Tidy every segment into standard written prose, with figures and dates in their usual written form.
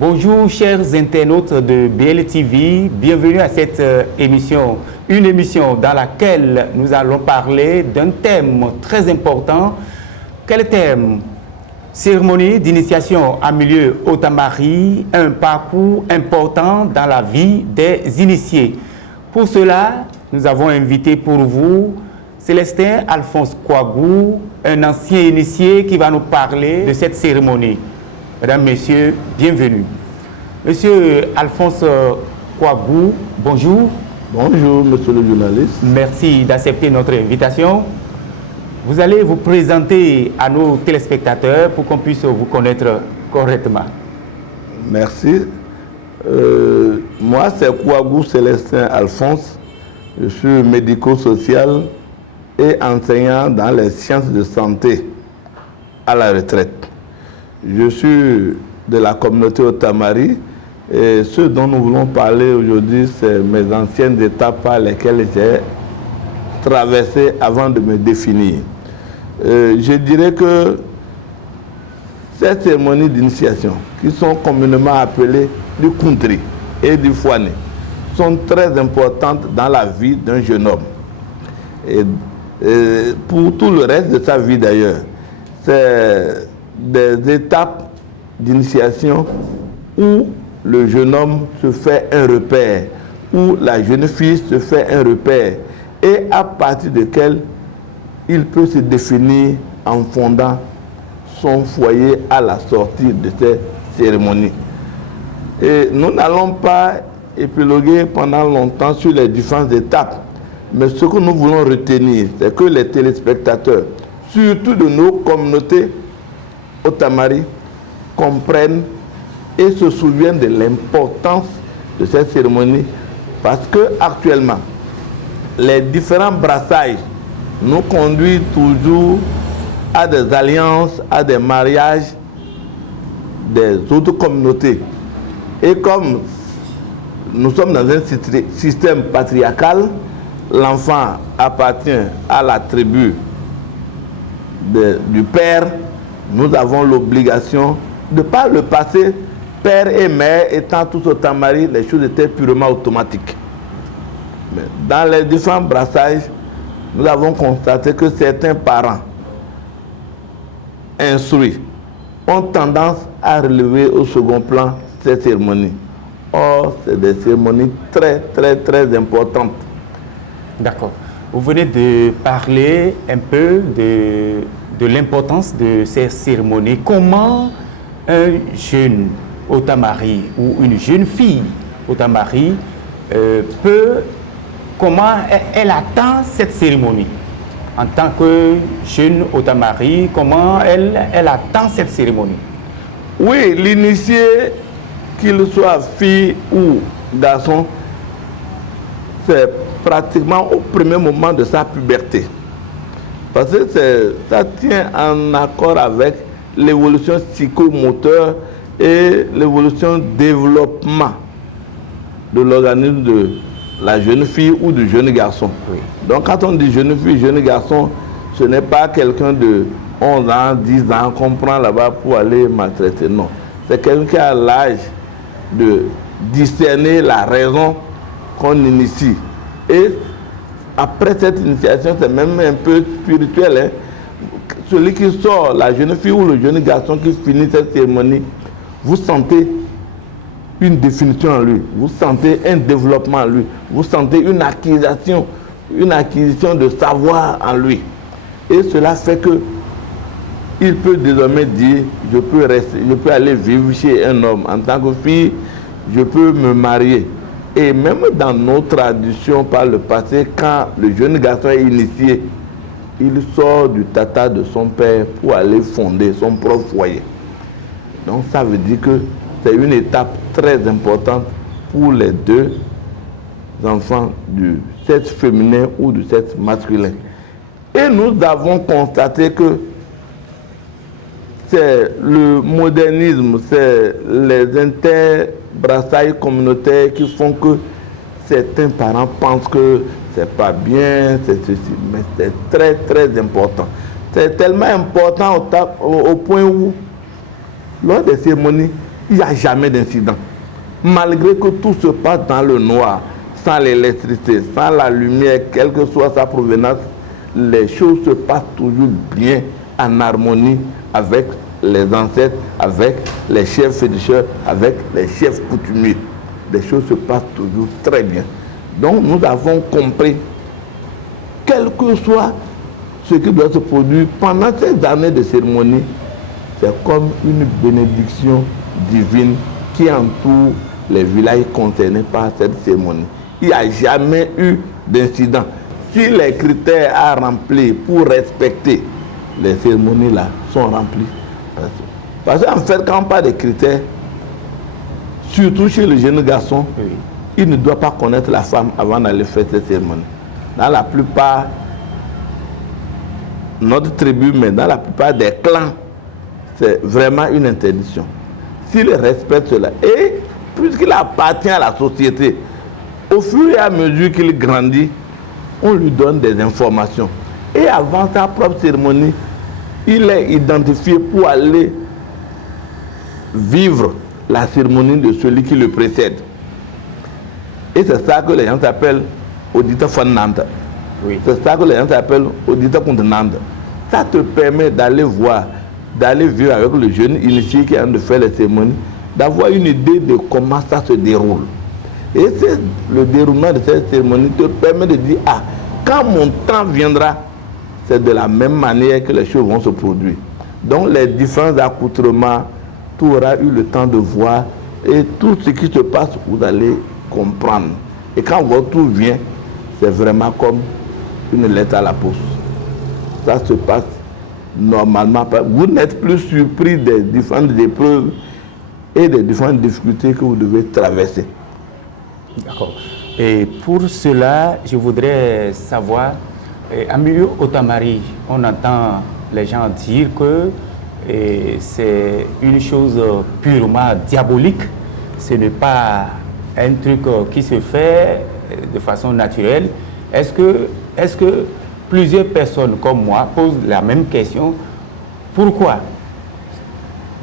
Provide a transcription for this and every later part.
Bonjour chers internautes de BLTV, bienvenue à cette émission. Une émission dans laquelle nous allons parler d'un thème très important. Quel thème? Cérémonie d'initiation en milieu Otamari, un parcours important dans la vie des initiés. Pour cela, nous avons invité pour vous Célestin Alphonse Kouagou, un ancien initié qui va nous parler de cette cérémonie. Mesdames, Messieurs, bienvenue. Monsieur Alphonse Kouagou, bonjour. Bonjour, monsieur le journaliste. Merci d'accepter notre invitation. Vous allez vous présenter à nos téléspectateurs pour qu'on puisse vous connaître correctement. Merci. Moi, c'est Kouagou Célestin Alphonse. Je suis médico-social et enseignant dans les sciences de santé à la retraite. Je suis de la communauté Otamari et ce dont nous voulons parler aujourd'hui, c'est mes anciennes étapes par lesquelles j'ai traversé avant de me définir. Je dirais que ces cérémonies d'initiation, qui sont communément appelées du Kuntri et du Fouane, sont très importantes dans la vie d'un jeune homme. Et pour tout le reste de sa vie d'ailleurs, c'est des étapes d'initiation où le jeune homme se fait un repère, où la jeune fille se fait un repère, et à partir duquel il peut se définir en fondant son foyer à la sortie de ces cérémonies. Et nous n'allons pas épiloguer pendant longtemps sur les différentes étapes, mais ce que nous voulons retenir, c'est que les téléspectateurs, surtout de nos communautés Otamari, comprennent et se souviennent de l'importance de cette cérémonie, parce que actuellement, les différents brassages nous conduisent toujours à des alliances, à des mariages des autres communautés. Et comme nous sommes dans un système patriarcal, l'enfant appartient à la tribu du père. Nous avons l'obligation de par le passé, père et mère étant tous au Tamari, les choses étaient purement automatiques. Mais dans les différents brassages, nous avons constaté que certains parents instruits ont tendance à relever au second plan ces cérémonies. Or, c'est des cérémonies très, très, très importantes. D'accord. Vous venez de parler un peu de l'importance de ces cérémonies. Comment un jeune Otamari ou une jeune fille Otamari comment elle attend cette cérémonie? En tant que jeune Otamari, comment elle attend cette cérémonie? Oui, l'initié, qu'il soit fille ou garçon, c'est pratiquement au premier moment de sa puberté. Parce que ça tient en accord avec l'évolution psychomoteur et l'évolution développement de l'organisme de la jeune fille ou du jeune garçon. Oui. Donc quand on dit jeune fille, jeune garçon, ce n'est pas quelqu'un de 11 ans, 10 ans qu'on prend là-bas pour aller maltraiter. Non. C'est quelqu'un qui a l'âge de discerner la raison qu'on initie. Et après cette initiation, c'est même un peu spirituel. Hein. Celui qui sort, la jeune fille ou le jeune garçon qui finit cette cérémonie, vous sentez une définition en lui, vous sentez un développement en lui, vous sentez une acquisition de savoir en lui. Et cela fait que il peut désormais dire, je peux aller vivre chez un homme. En tant que fille, je peux me marier. Et même dans nos traditions par le passé, quand le jeune garçon est initié, il sort du tata de son père pour aller fonder son propre foyer. Donc ça veut dire que c'est une étape très importante pour les deux enfants du sexe féminin ou du sexe masculin. Et nous avons constaté que c'est le modernisme, c'est les interbrassailles communautaires qui font que certains parents pensent que c'est pas bien, c'est ceci, mais c'est très très important. C'est tellement important au point où, lors des cérémonies, il n'y a jamais d'incident. Malgré que tout se passe dans le noir, sans l'électricité, sans la lumière, quelle que soit sa provenance, les choses se passent toujours bien, en harmonie avec les ancêtres, avec les chefs féticheurs, avec les chefs coutumiers. Les choses se passent toujours très bien. Donc nous avons compris, quel que soit ce qui doit se produire pendant ces années de cérémonie, c'est comme une bénédiction divine qui entoure les villages concernés par cette cérémonie. Il n'y a jamais eu d'incident. Si les critères à remplir pour respecter les cérémonies là sont remplis. Parce qu'en fait, quand on parle des critères, surtout chez le jeune garçon, oui, il ne doit pas connaître la femme avant d'aller faire cette cérémonie. Dans la plupart, notre tribu, mais dans la plupart des clans, c'est vraiment une interdiction. S'il respecte cela, et puisqu'il appartient à la société, au fur et à mesure qu'il grandit, on lui donne des informations. Et avant sa propre cérémonie, il est identifié pour aller vivre la cérémonie de celui qui le précède. Et c'est ça que les gens appellent Audita Fananda. Oui. C'est ça que les gens appellent Audita Kontenanda. Ça te permet d'aller voir, d'aller vivre avec le jeune initié qui est en train de faire les cérémonies, d'avoir une idée de comment ça se déroule. Et c'est le déroulement de cette cérémonie te permet de dire, ah, quand mon temps viendra, c'est de la même manière que les choses vont se produire. Donc les différents accoutrements, tout aura eu le temps de voir et tout ce qui se passe, vous allez comprendre. Et quand votre tour vient, c'est vraiment comme une lettre à la poste. Ça se passe normalement. Vous n'êtes plus surpris des différentes épreuves et des différentes difficultés que vous devez traverser. D'accord. Et pour cela, je voudrais savoir, en milieu Otamari, on entend les gens dire que c'est une chose purement diabolique. Ce n'est pas un truc qui se fait de façon naturelle. Est-ce que plusieurs personnes comme moi posent la même question? Pourquoi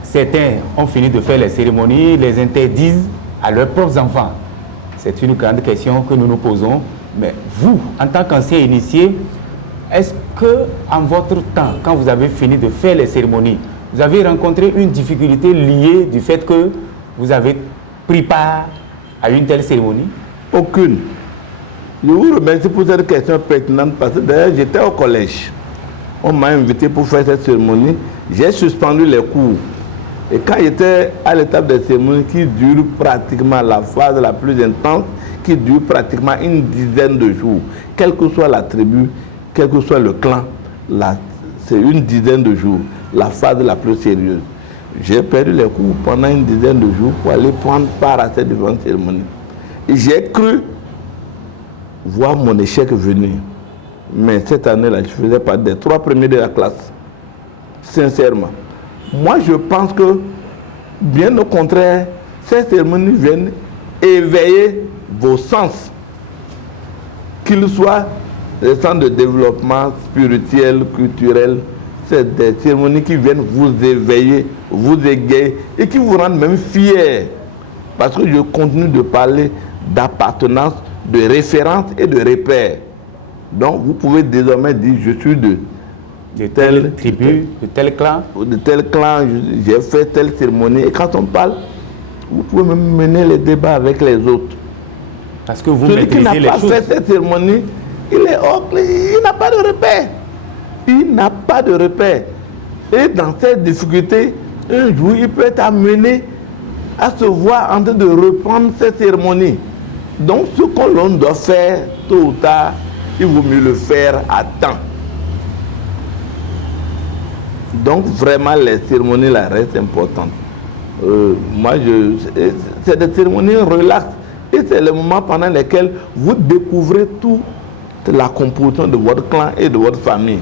certains ont fini de faire les cérémonies, les interdisent à leurs propres enfants? C'est une grande question que nous nous posons. Mais vous, en tant qu'ancien initié, est-ce que en votre temps, quand vous avez fini de faire les cérémonies, vous avez rencontré une difficulté liée du fait que vous avez pris part à une telle cérémonie? Aucune. Je vous remercie pour cette question pertinente parce que d'ailleurs j'étais au collège. On m'a invité pour faire cette cérémonie. J'ai suspendu les cours. Et quand j'étais à l'étape des cérémonies qui dure pratiquement la phase la plus intense, qui dure pratiquement une dizaine de jours, quelle que soit la tribu, quel que soit le clan, c'est une dizaine de jours, la phase la plus sérieuse. J'ai perdu les cours pendant une dizaine de jours pour aller prendre part à cette différentes cérémonies. Et j'ai cru voir mon échec venir. Mais cette année-là, je faisais partie des 3 premiers de la classe. Sincèrement. Moi, je pense que, bien au contraire, ces cérémonies viennent éveiller vos sens. Qu'ils soient des sens de développement spirituel, culturel. C'est des cérémonies qui viennent vous éveiller, vous égayer et qui vous rendent même fiers. Parce que je continue de parler d'appartenance, de référence et de repère. Donc, vous pouvez désormais dire, je suis de telle tribu, de tel clan. De tel clan, j'ai fait telle cérémonie. Et quand on parle, vous pouvez même mener les débats avec les autres. Parce que vous celui qui n'a pas fait cette cérémonie, il n'a pas de repère. Il n'a pas de repère. Et dans cette difficulté, un jour, il peut être amené à se voir en train de reprendre cette cérémonie. Donc, ce qu'on doit faire, tôt ou tard, il vaut mieux le faire à temps. Donc, vraiment, les cérémonies là restent importantes. C'est des cérémonies relax. Et c'est le moment pendant lequel vous découvrez toute la composition de votre clan et de votre famille.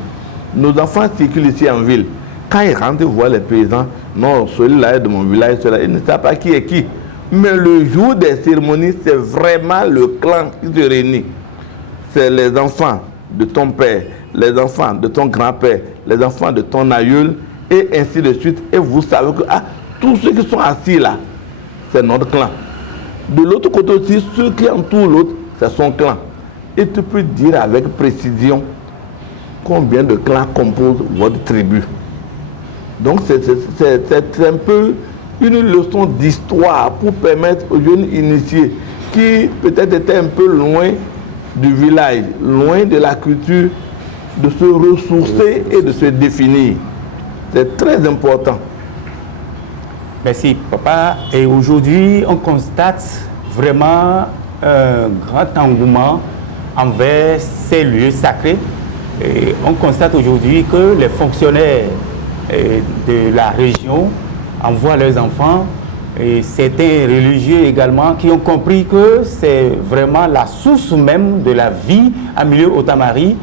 Nos enfants circulent ici en ville. Quand ils rentrent voir les paysans, non, celui-là est de mon village, celui-là, ils ne savent pas qui est qui. Mais le jour des cérémonies, c'est vraiment le clan qui se réunit. C'est les enfants de ton père, les enfants de ton grand-père, les enfants de ton aïeul, et ainsi de suite. Et vous savez que tous ceux qui sont assis là, c'est notre clan. De l'autre côté aussi, ceux qui entourent l'autre, c'est son clan. Et tu peux dire avec précision combien de clans composent votre tribu. Donc c'est un peu une leçon d'histoire pour permettre aux jeunes initiés qui peut-être étaient un peu loin du village, loin de la culture, de se ressourcer et de se définir. C'est très important. Merci, papa. Et aujourd'hui, on constate vraiment un grand engouement envers ces lieux sacrés. Et on constate aujourd'hui que les fonctionnaires de la région envoient leurs enfants et certains religieux également qui ont compris que c'est vraiment la source même de la vie en milieu Otamarie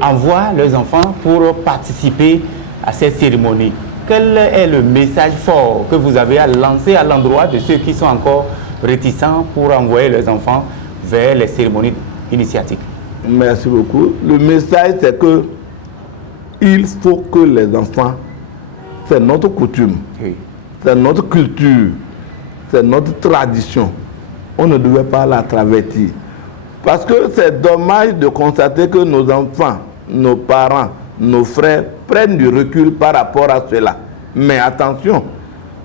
envoient leurs enfants pour participer à cette cérémonie. Quel est le message fort que vous avez à lancer à l'endroit de ceux qui sont encore réticents pour envoyer leurs enfants vers les cérémonies initiatiques? Merci beaucoup. Le message, c'est que il faut que les enfants, c'est notre coutume, oui, c'est notre culture, c'est notre tradition. On ne devait pas la traverser. Parce que c'est dommage de constater que nos enfants, nos parents, nos frères prennent du recul par rapport à cela. Mais attention,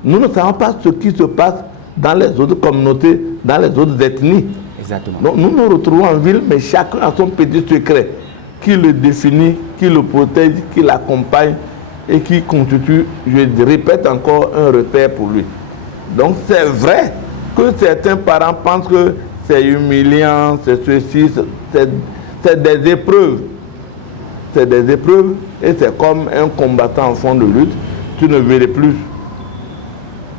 nous ne savons pas ce qui se passe dans les autres communautés, dans les autres ethnies. Exactement. Donc nous nous retrouvons en ville, mais chacun a son petit secret qui le définit, qui le protège, qui l'accompagne et qui constitue, je répète encore, un repère pour lui. Donc c'est vrai que certains parents pensent que c'est humiliant, c'est ceci, c'est des épreuves. C'est des épreuves et c'est comme un combattant en fond de lutte. Tu ne verrais plus,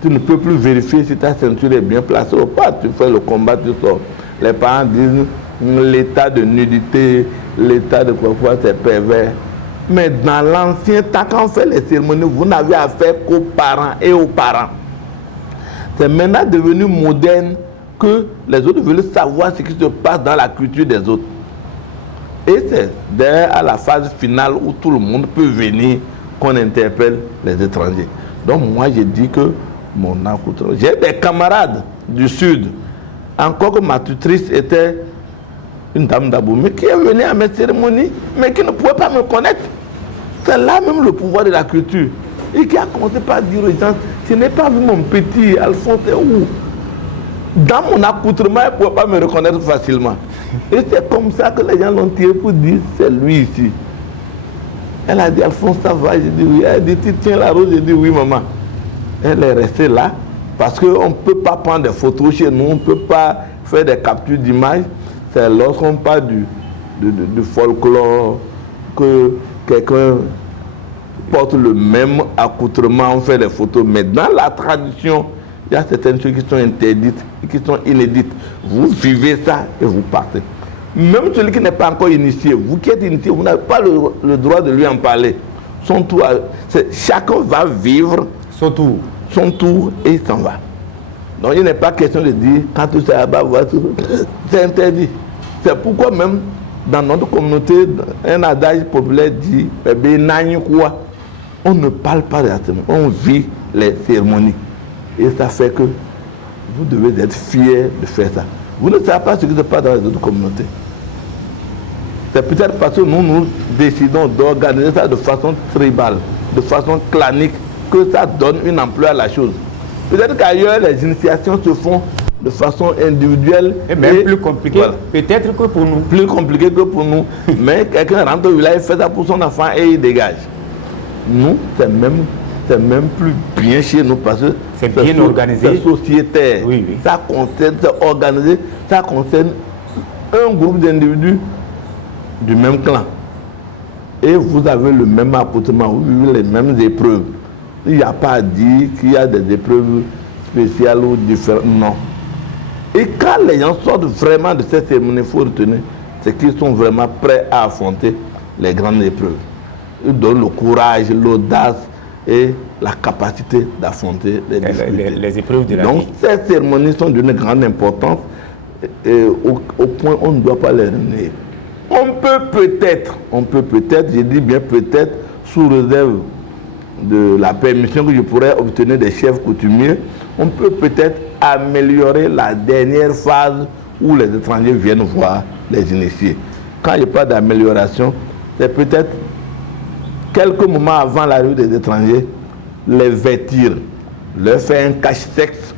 tu ne peux plus vérifier si ta ceinture est bien placée ou pas. Tu fais le combat, tu sors. Les parents disent l'état de nudité, l'état de quoi c'est pervers. Mais dans l'ancien temps, quand on fait les cérémonies, vous n'avez affaire qu'aux parents et aux parents. C'est maintenant devenu moderne que les autres veulent savoir ce qui se passe dans la culture des autres. Et c'est derrière à la phase finale où tout le monde peut venir qu'on interpelle les étrangers. Donc moi j'ai dit que mon accoutrement, j'ai des camarades du sud, encore que ma tutrice était une dame d'Aboumé qui est venue à mes cérémonies, mais qui ne pouvait pas me connaître. C'est là même le pouvoir de la culture. Et qui a commencé par dire aux gens, je n'ai pas vu mon petit Alphonse, c'est où? Dans mon accoutrement, elle ne pouvait pas me reconnaître facilement. Et c'est comme ça que les gens l'ont tiré pour dire, c'est lui ici. Elle a dit, Alphonse, ça va? J'ai dit oui. Elle a dit, tu tiens la rose? J'ai dit oui, maman. Elle est restée là, parce qu'on ne peut pas prendre des photos chez nous, on ne peut pas faire des captures d'images. C'est lorsqu'on parle du folklore, que quelqu'un porte le même accoutrement, on fait des photos. Mais dans la tradition, il y a certaines choses qui sont interdites et qui sont inédites. Vous vivez ça et vous partez. Même celui qui n'est pas encore initié, vous qui êtes initié, vous n'avez pas le droit de lui en parler. Son tour, chacun va vivre son tour et il s'en va. Donc il n'est pas question de dire, quand tu sais là-bas, c'est interdit. C'est pourquoi même dans notre communauté, un adage populaire dit, on ne parle pas de la cérémonie, on vit les cérémonies. Et ça fait que vous devez être fiers de faire ça. Vous ne savez pas ce qui se passe dans les autres communautés. C'est peut-être parce que nous décidons d'organiser ça de façon tribale, de façon clanique, que ça donne une ampleur à la chose. Peut-être qu'ailleurs, les initiations se font de façon individuelle. Et même plus compliqué, voilà. Peut-être que pour nous. Plus compliqué que pour nous. Mais quelqu'un rentre au village, fait ça pour son enfant et il dégage. Nous, c'est même plus bien chez nous parce que c'est bien organisé. C'est sociétaire. Oui, oui. Ça concerne, c'est organisé, ça concerne un groupe d'individus du même clan. Et vous avez le même accoutrement, vous vivez les mêmes épreuves. Il n'y a pas à dire qu'il y a des épreuves spéciales ou différentes. Non. Et quand les gens sortent vraiment de cette cérémonie, il faut retenir, c'est qu'ils sont vraiment prêts à affronter les grandes épreuves. Ils donnent le courage, l'audace et la capacité d'affronter les épreuves de la vie. Donc ces cérémonies sont d'une grande importance et au point où on ne doit pas les renier. On peut peut-être, je dis bien peut-être, sous réserve de la permission que je pourrais obtenir des chefs coutumiers, on peut peut-être améliorer la dernière phase où les étrangers viennent voir les initiés. Quand il n'y a pas d'amélioration, c'est peut-être quelques moments avant l'arrivée des étrangers, les vêtir, leur faire un cache-sexe,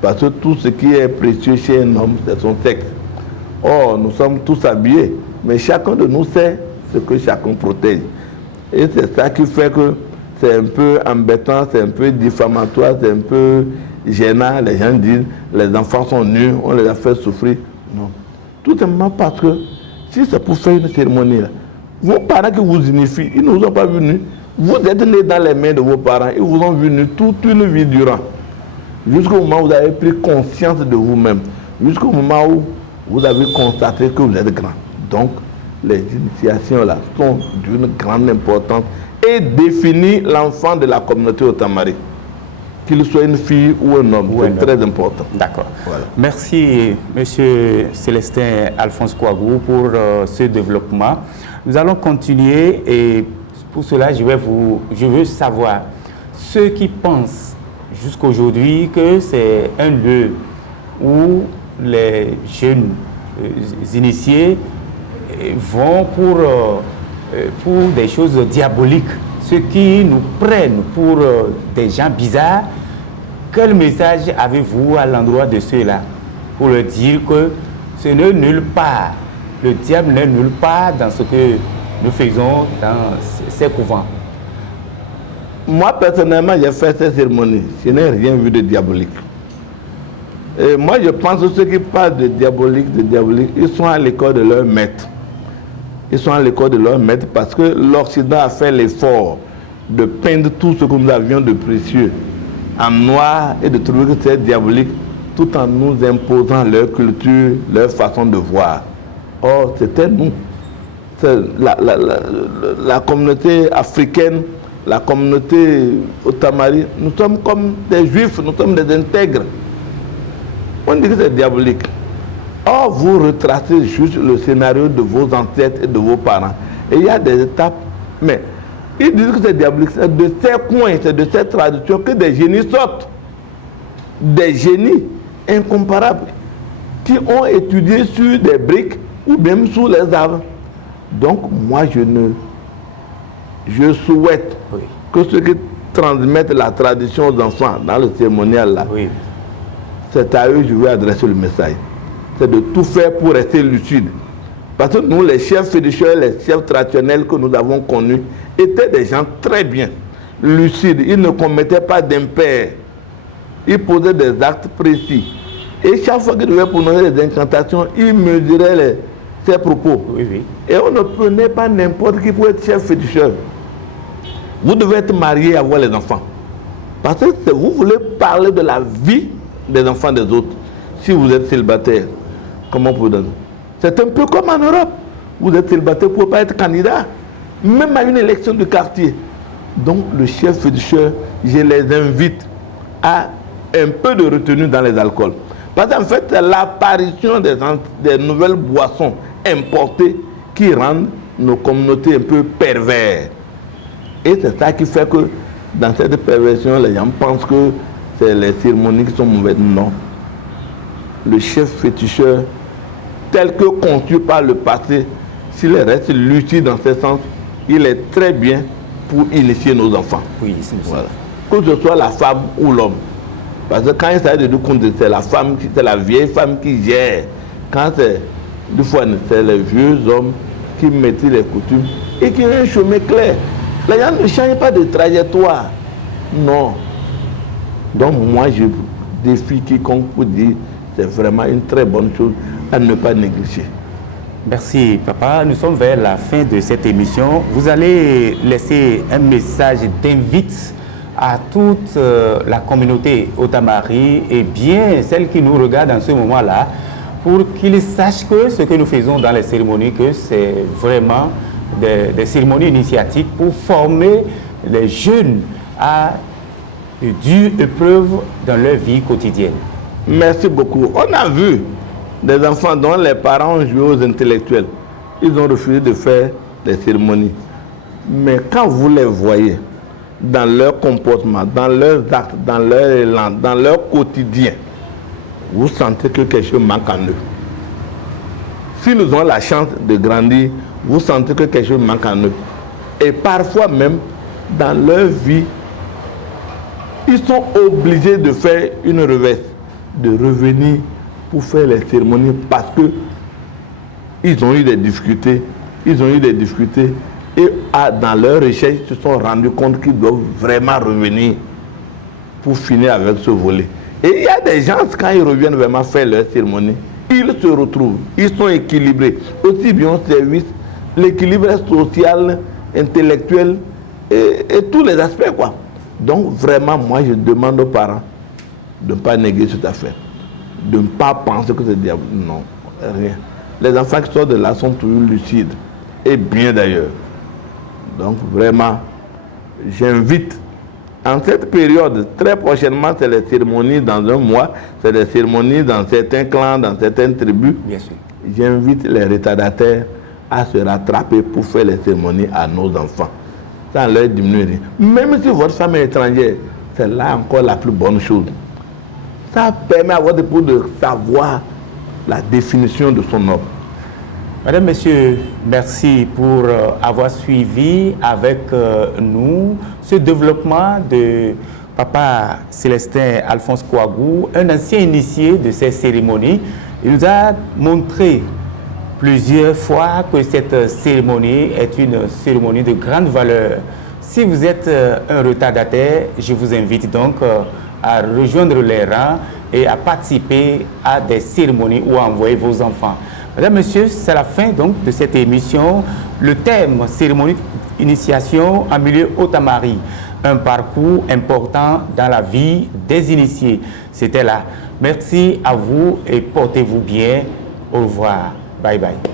parce que tout ce qui est précieux chez un homme, c'est son sexe. Or, nous sommes tous habillés, mais chacun de nous sait ce que chacun protège. Et c'est ça qui fait que c'est un peu embêtant, c'est un peu diffamatoire, c'est un peu gênant. Les gens disent, les enfants sont nus, on les a fait souffrir. Non. Tout simplement parce que, si c'est pour faire une cérémonie, là, vos parents qui vous unifient, ils ne vous ont pas vu nus. Vous êtes nés dans les mains de vos parents, ils vous ont vu nus toute une vie durant. Jusqu'au moment où vous avez pris conscience de vous-même. Jusqu'au moment où vous avez constaté que vous êtes grand. Donc, les initiations là sont d'une grande importance et définissent l'enfant de la communauté Otamari. Qu'il soit une fille ou un homme, c'est très important. D'accord. Voilà. Merci, M. Célestin Alphonse Kouagbou, pour ce développement. Nous allons continuer et pour cela, je veux savoir ceux qui pensent jusqu'aujourd'hui que c'est un lieu où les jeunes initiés vont pour des choses diaboliques, ceux qui nous prennent pour des gens bizarres. Quel message avez-vous à l'endroit de ceux-là pour leur dire que ce n'est nulle part, le diable n'est nulle part dans ce que nous faisons dans ces couvents? Moi, personnellement, j'ai fait cette cérémonie. Je n'ai rien vu de diabolique. Et moi, je pense que ceux qui parlent de diabolique, ils sont à l'école de leur maître. Ils sont à l'école de leur maître parce que l'Occident a fait l'effort de peindre tout ce que nous avions de précieux en noir et de trouver que c'est diabolique, tout en nous imposant leur culture, leur façon de voir. Or, c'était nous. La communauté africaine, la communauté Otamari, nous sommes comme des juifs, nous sommes des intègres. On dit que c'est diabolique. Or, vous retracez juste le scénario de vos ancêtres et de vos parents. Et il y a des étapes, mais ils disent que c'est diabolique. C'est de ces coins, c'est de ces traditions que des génies sortent. Des génies incomparables qui ont étudié sur des briques ou même sous les arbres. Donc, moi, je souhaite que ceux qui transmettent la tradition aux enfants dans le cérémonial là, c'est à eux que je veux adresser le message. C'est de tout faire pour rester lucide. Parce que nous, les chefs fédérations, les chefs traditionnels que nous avons connus, étaient des gens très bien lucides. Ils ne commettaient pas d'impair. Ils posaient des actes précis. Et chaque fois qu'ils devaient prononcer des incantations, ils mesuraient ses propos. Et on ne prenait pas n'importe qui pour être chef fédérateur. Vous devez être marié et avoir les enfants. Parce que vous voulez parler de la vie des enfants des autres. Si vous êtes célibataire, comment vous donner? C'est un peu comme en Europe. Vous êtes célibataire, vous ne pouvez pas être candidat. Même à une élection de quartier. Donc le chef fédérateur, je les invite à un peu de retenue dans les alcools. Parce qu'en fait, c'est l'apparition des nouvelles boissons importées qui rendent nos communautés un peu perverses. Et c'est ça qui fait que dans cette perversion, les gens pensent que c'est les cérémonies qui sont mauvaises. Non. Le chef féticheur, tel que conçu par le passé, s'il reste lucide dans ce sens, il est très bien pour initier nos enfants. Oui, voilà. Que ce soit la femme ou l'homme. Parce que quand il s'agit de compte, c'est la femme, c'est la vieille femme qui gère. Quand c'est du fois, c'est les vieux hommes qui mettent les coutumes et qui ont un chemin clair. Les gens ne changent pas de trajectoire. Non. Donc moi, je défie quiconque pour dire c'est vraiment une très bonne chose à ne pas négliger. Merci, papa. Nous sommes vers la fin de cette émission. Vous allez laisser un message d'invite à toute la communauté Otamari et bien celle qui nous regarde en ce moment-là pour qu'ils sachent que ce que nous faisons dans les cérémonies, que c'est vraiment des cérémonies initiatiques pour former les jeunes à de dures épreuves dans leur vie quotidienne. Merci beaucoup. On a vu des enfants dont les parents ont joué aux intellectuels. Ils ont refusé de faire des cérémonies. Mais quand vous les voyez, dans leur comportement, dans leurs actes, dans leur élan, dans leur quotidien, vous sentez que quelque chose manque en eux. Si nous avons la chance de grandir, vous sentez que quelque chose manque en eux. Et parfois même, dans leur vie, ils sont obligés de faire une reverse, de revenir pour faire les cérémonies parce que ils ont eu des difficultés, et dans leur recherche, ils se sont rendus compte qu'ils doivent vraiment revenir pour finir avec ce volet. Et il y a des gens, quand ils reviennent vraiment faire leur cérémonie, ils se retrouvent, ils sont équilibrés, aussi bien au service, l'équilibre social, intellectuel et tous les aspects, quoi. Donc vraiment, moi, je demande aux parents de ne pas négliger cette affaire, de ne pas penser que c'est diable. Non, rien. Les enfants qui sortent de là sont toujours lucides, et bien d'ailleurs. Donc vraiment, j'invite, en cette période, très prochainement, c'est les cérémonies dans un mois, c'est les cérémonies dans certains clans, dans certaines tribus. Bien sûr. J'invite les retardataires à se rattraper pour faire les cérémonies à nos enfants. Ça leur diminue rien. Même si votre femme est étrangère, c'est là encore la plus bonne chose. Ça permet à votre époux de savoir la définition de son homme. Madame, Monsieur, merci pour avoir suivi avec nous ce développement de Papa Célestin Alphonse Kouagou, un ancien initié de ces cérémonies. Il nous a montré plusieurs fois que cette cérémonie est une cérémonie de grande valeur. Si vous êtes un retardataire, je vous invite donc à rejoindre les rangs et à participer à des cérémonies ou à envoyer vos enfants. Mesdames, Messieurs, c'est la fin donc de cette émission. Le thème cérémonie initiation en milieu Haut-Amari, un parcours important dans la vie des initiés. C'était là. Merci à vous et portez-vous bien. Au revoir. Bye bye.